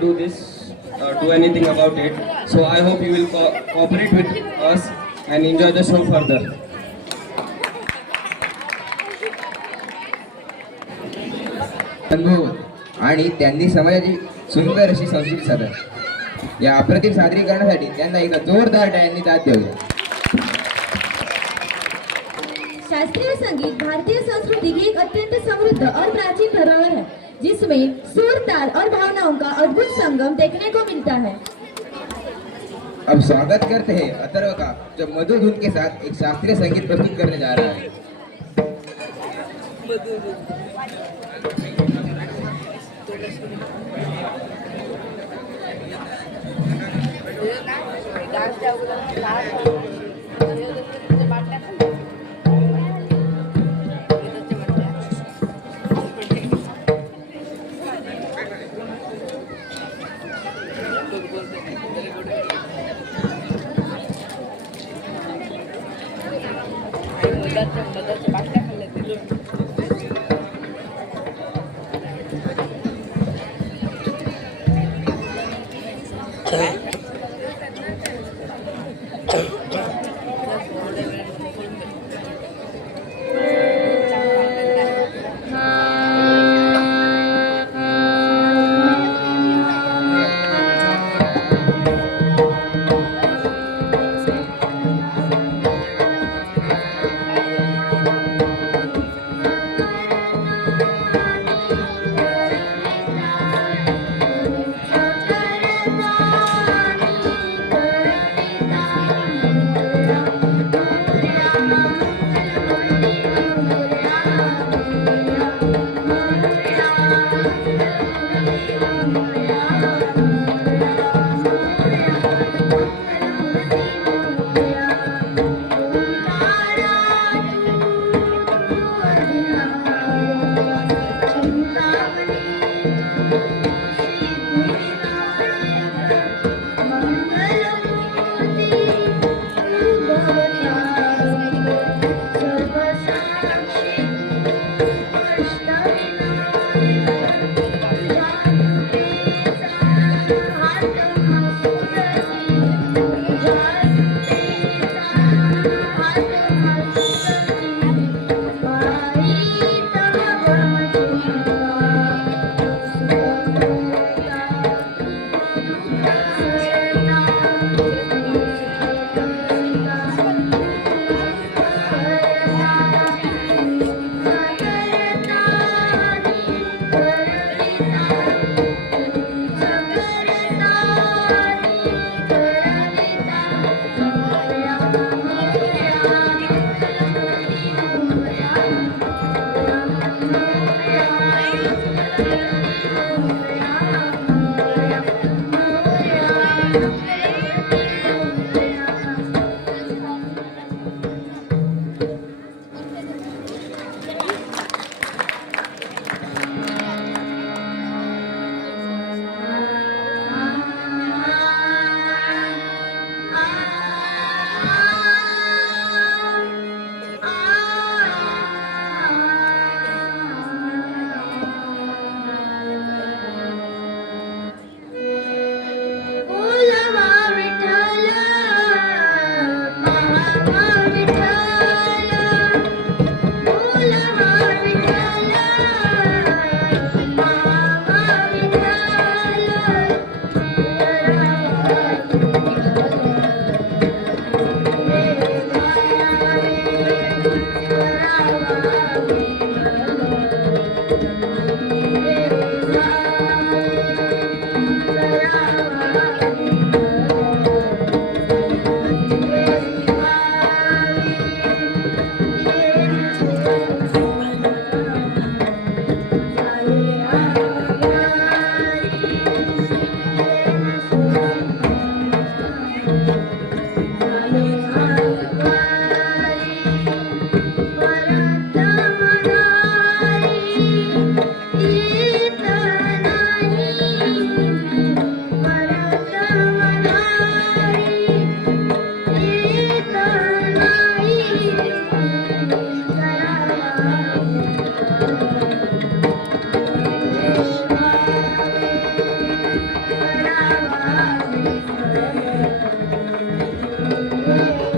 do this, do anything about it. So I hope you will cooperate with us and enjoy the show further. अनुभव आणि त्यांनी समाजाची सुंदर अशी संस्कृती सादर या अप्रतिम सादरीकरणासाठी त्यांना एकदा जोरदार टाळ्यांनी दाद द्यावी. शास्त्रीय संगीत भारतीय संस्कृति की एक अत्यंत समृद्ध और प्राचीन धरोहर है, जिसमें सुर, ताल और भावनाओं का अद्भुत संगम देखने को मिलता है. अब स्वागत करते हैं अथर्व का, जो मधुर धुन के साथ एक शास्त्रीय संगीत प्रस्तुत करने जा रहा है.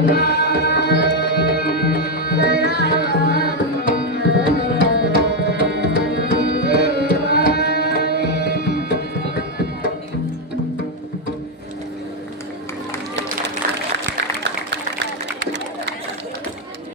Bye.